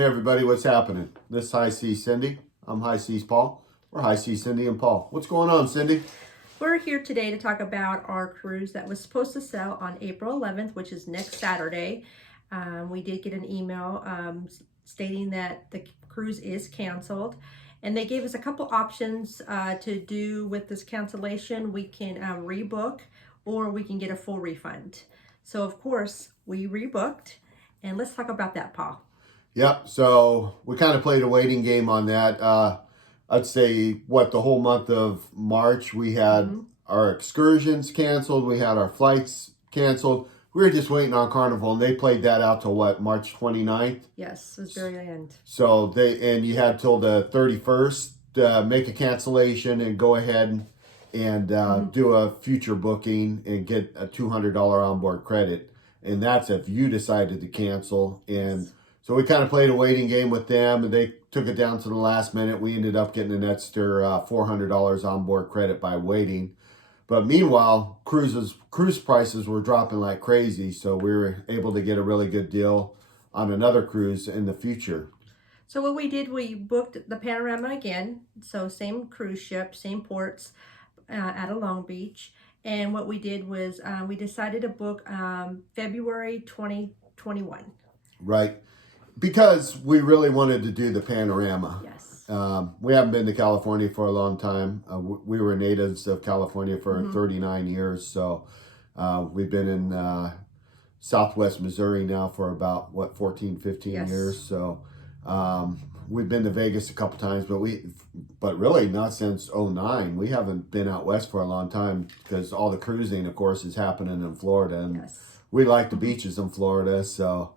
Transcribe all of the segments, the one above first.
Hey everybody, what's happening? This is High Seas Cindy. I'm High Seas Paul. We're High Seas Cindy and Paul. What's going on, Cindy? We're here today to talk about our cruise that was supposed to sail on April 11th, which is next Saturday. We did get an email stating that the cruise is canceled, and they gave us a couple options to do with this cancellation. We can rebook, or we can get a full refund. So of course we rebooked, and let's talk about that, Paul. Yep, so we kind of played a waiting game on that. I'd say, the whole month of March, we had our excursions canceled. We had our flights canceled. We were just waiting on Carnival, and they played that out till March 29th? Yes, it was very end. So you had till the 31st to make a cancellation and go ahead and do a future booking and get a $200 onboard credit. And that's if you decided to cancel. And so we kind of played a waiting game with them, and they took it down to the last minute. We ended up getting an extra $400 onboard credit by waiting. But meanwhile, cruise prices were dropping like crazy, so we were able to get a really good deal on another cruise in the future. So what we did, we booked the Panorama again, so same cruise ship, same ports out of Long Beach. And what we did was we decided to book February 2021. Right. Because we really wanted to do the Panorama. Yes. We haven't been to California for a long time. We were natives of California for 39 years. So we've been in Southwest Missouri now for about, 14, 15 years. So we've been to Vegas a couple times, but really not since 2009. We haven't been out west for a long time because all the cruising, of course, is happening in Florida. And we like the beaches in Florida. So...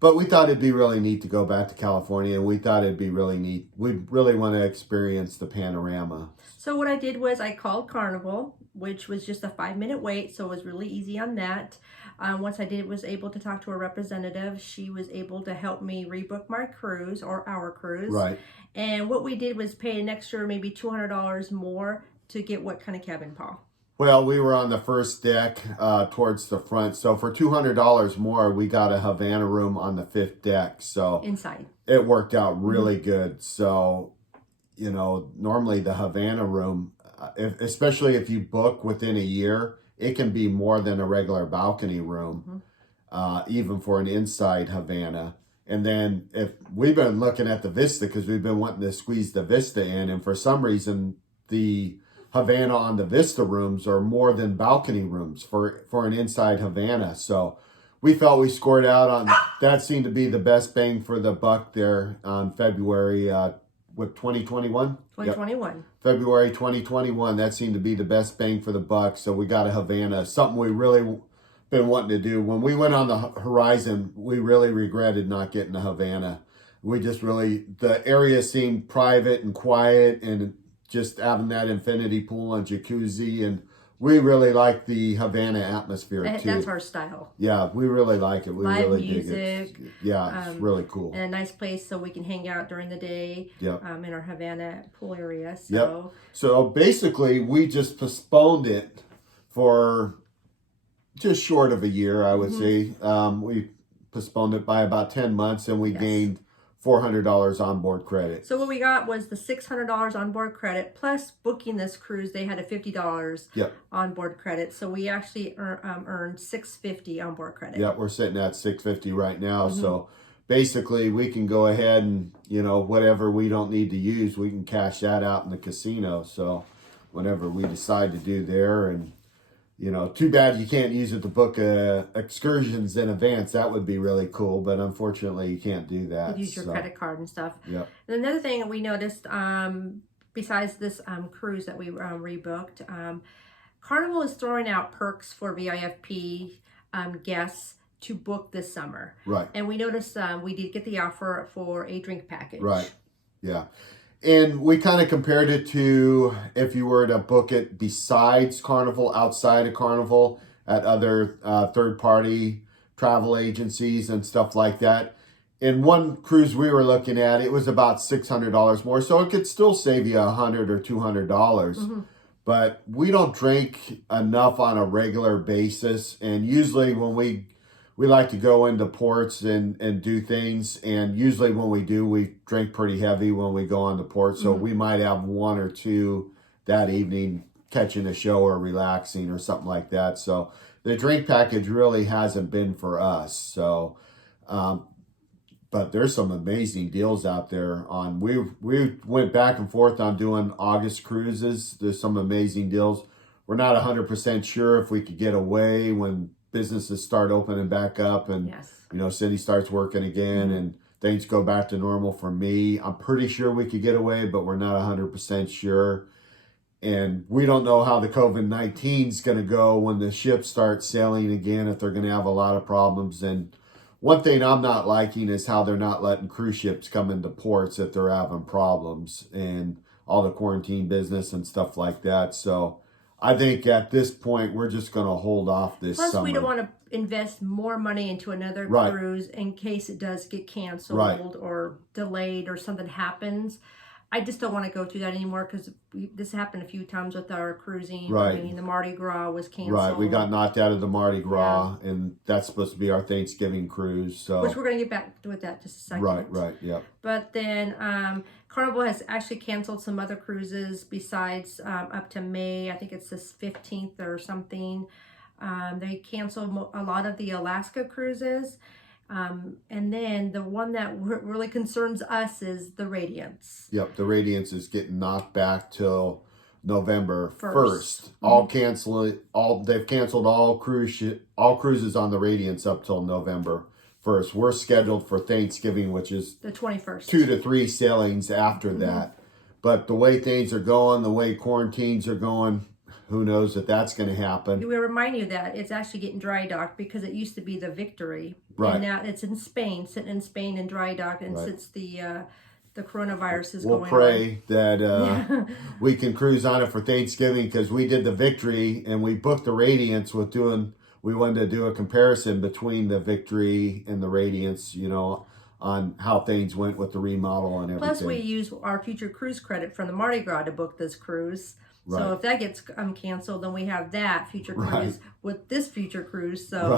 but we thought it'd be really neat to go back to California, and we thought it'd be really neat. We really want to experience the Panorama. So what I did was I called Carnival, which was just a 5-minute wait, so it was really easy on that. Once I was able to talk to a representative, she was able to help me rebook my cruise, or our cruise. Right. And what we did was pay an extra maybe $200 more to get what kind of cabin, Paul? Well, we were on the first deck towards the front. So for $200 more, we got a Havana Room on the 5th deck. So inside. It worked out really good. So, normally the Havana Room, especially if you book within a year, it can be more than a regular balcony room, even for an inside Havana. And then if we've been looking at the Vista because we've been wanting to squeeze the Vista in, and for some reason the Havana on the Vista rooms are more than balcony rooms for an inside Havana. So we felt we scored out on that. Seemed to be the best bang for the buck there on February 2021? 2021. Yep. February 2021. That seemed to be the best bang for the buck. So we got a Havana, something we really been wanting to do. When we went on the Horizon, we really regretted not getting a Havana. We just the area seemed private and quiet, and just having that infinity pool and jacuzzi, and we really like the Havana atmosphere too. That's our style. Yeah, we really like it. We Live really music, dig it. Yeah, it's really cool. And a nice place so we can hang out during the day. Yep. In our Havana pool area. So. Yep. So basically, we just postponed it for just short of a year, I would say. We postponed it by about 10 months, and we gained $400 onboard credit. So what we got was the $600 onboard credit, plus booking this cruise, they had a $50 onboard credit. So we actually earned $650 onboard credit. Yeah, we're sitting at $650 right now. So basically, we can go ahead and, whatever we don't need to use, we can cash that out in the casino. So whatever we decide to do there, and too bad you can't use it to book excursions in advance. That would be really cool, but unfortunately you can't do that. Use your credit card and stuff. Yep. And another thing that we noticed, besides this cruise that we rebooked, Carnival is throwing out perks for VIFP guests to book this summer. Right. And we noticed we did get the offer for a drink package. Right. Yeah. And we kind of compared it to if you were to book it besides Carnival, outside of Carnival, at other third-party travel agencies and stuff like that. In one cruise we were looking at, it was about $600 more, so it could still save you $100 or $200. But we don't drink enough on a regular basis, and usually when we we like to go into ports and do things. And usually when we do, we drink pretty heavy when we go on the port. So we might have one or two that evening catching a show or relaxing or something like that. So the drink package really hasn't been for us. So, but there's some amazing deals out there on, we went back and forth on doing August cruises. There's some amazing deals. We're not 100% sure if we could get away when businesses start opening back up and, city starts working again and things go back to normal for me. I'm pretty sure we could get away, but we're not 100% sure. And we don't know how the COVID-19 is going to go when the ships start sailing again, if they're going to have a lot of problems. And one thing I'm not liking is how they're not letting cruise ships come into ports if they're having problems and all the quarantine business and stuff like that. So I think at this point, we're just going to hold off this summer. Plus, we don't want to invest more money into another cruise in case it does get canceled or delayed or something happens. I just don't want to go through that anymore because this happened a few times with our cruising. I mean, the Mardi Gras was canceled. Right, we got knocked out of the Mardi Gras, and that's supposed to be our Thanksgiving cruise. So, which we're going to get back with that just a second. Right, yeah. But then Carnival has actually canceled some other cruises besides up to May. I think it's this 15th or something. They canceled a lot of the Alaska cruises. And then the one that really concerns us is the Radiance. Yep, the Radiance is getting knocked back till November 1st. They've canceled all cruises on the Radiance up till November 1st. We're scheduled for Thanksgiving, which is the 21st. 2 to 3 sailings after that. But the way things are going, the way quarantines are going, who knows if that's going to happen. We remind you that it's actually getting dry docked because it used to be the Victory. Right. And now it's in Spain, sitting in Spain and dry docked. And since the coronavirus is we'll going pray on. that we can cruise on it for Thanksgiving because we did the Victory and we booked the Radiance we wanted to do a comparison between the Victory and the Radiance, on how things went with the remodel and everything. Plus we use our future cruise credit from the Mardi Gras to book this cruise. So if that gets canceled, then we have that future cruise with this future cruise. So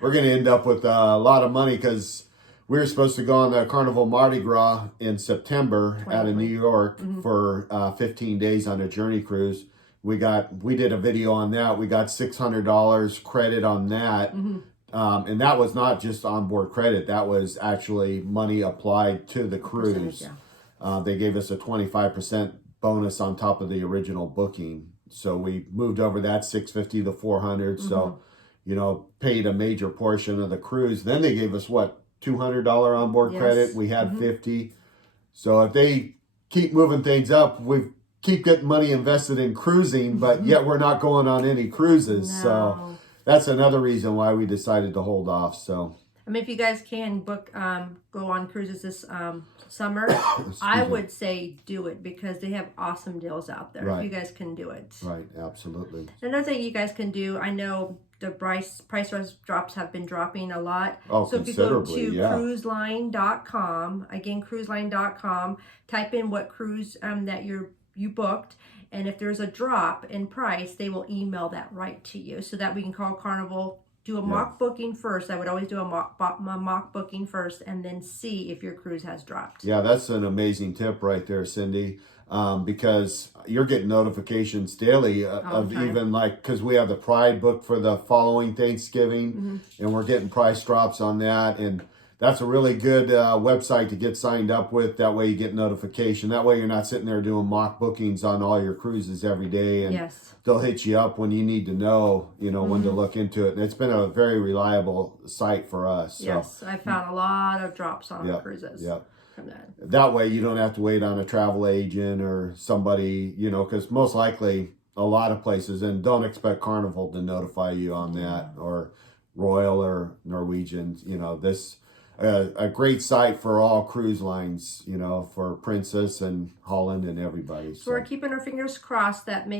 we're going to end up with a lot of money because we were supposed to go on the Carnival Mardi Gras in September out of New York for 15 days on a journey cruise. We did a video on that. We got $600 credit on that. And that was not just onboard credit. That was actually money applied to the cruise. They gave us a 25% bonus on top of the original booking. So we moved over that $650 to $400. So, paid a major portion of the cruise. Then they gave us $200 onboard credit. We had $50. So if they keep moving things up, we keep getting money invested in cruising, but yet we're not going on any cruises. No. So that's another reason why we decided to hold off. So I mean, if you guys can book, go on cruises this summer, I would say do it because they have awesome deals out there. If you guys can do it. Right, absolutely. Another thing you guys can do, I know the price drops have been dropping a lot. Oh, so if you go to yeah. cruiseline.com, again, cruiseline.com, type in what cruise that you booked. And if there's a drop in price, they will email that right to you so that we can call Carnival. Do a mock booking first. I would always do a mock booking first and then see if your cruise has dropped. Yeah, that's an amazing tip right there, Cindy, because you're getting notifications daily of even because we have the Pride book for the following Thanksgiving and we're getting price drops on that. And that's a really good website to get signed up with. That way you get notification. That way you're not sitting there doing mock bookings on all your cruises every day. And they'll hit you up when you need to know, when to look into it. And it's been a very reliable site for us. So. Yes, I found a lot of drops on our cruises. From that. That way you don't have to wait on a travel agent or somebody, because most likely a lot of places, and don't expect Carnival to notify you on that or Royal or Norwegian, this a great site for all cruise lines, for Princess and Holland and everybody. So we're keeping our fingers crossed that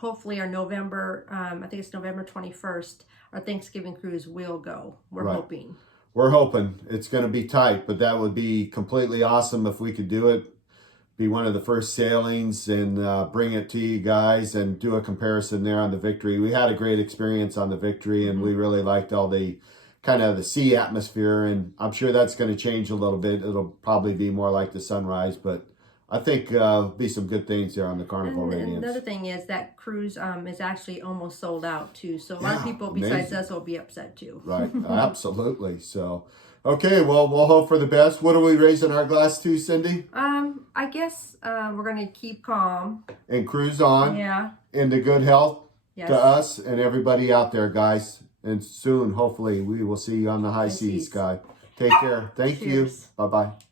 hopefully our November, I think it's November 21st, our Thanksgiving cruise will go. We're hoping. We're hoping. It's going to be tight, but that would be completely awesome if we could do it. Be one of the first sailings and bring it to you guys and do a comparison there on the Victory. We had a great experience on the Victory and we really liked all the kind of the sea atmosphere, and I'm sure that's going to change a little bit. It'll probably be more like the sunrise, but I think be some good things there on the Carnival And Radiance. another thing is that cruise is actually almost sold out too. So a lot of Yeah, people besides amazing. us will be upset too. Right, absolutely. So, okay, well, we'll hope for the best. What are we raising our glass to, Cindy? I guess we're gonna keep calm. And cruise on Yeah. into good health Yes. to us and everybody out there, guys. And soon, hopefully, we will see you on the high seas, seas. Sky. Take care. Thank Cheers. you. Bye-bye.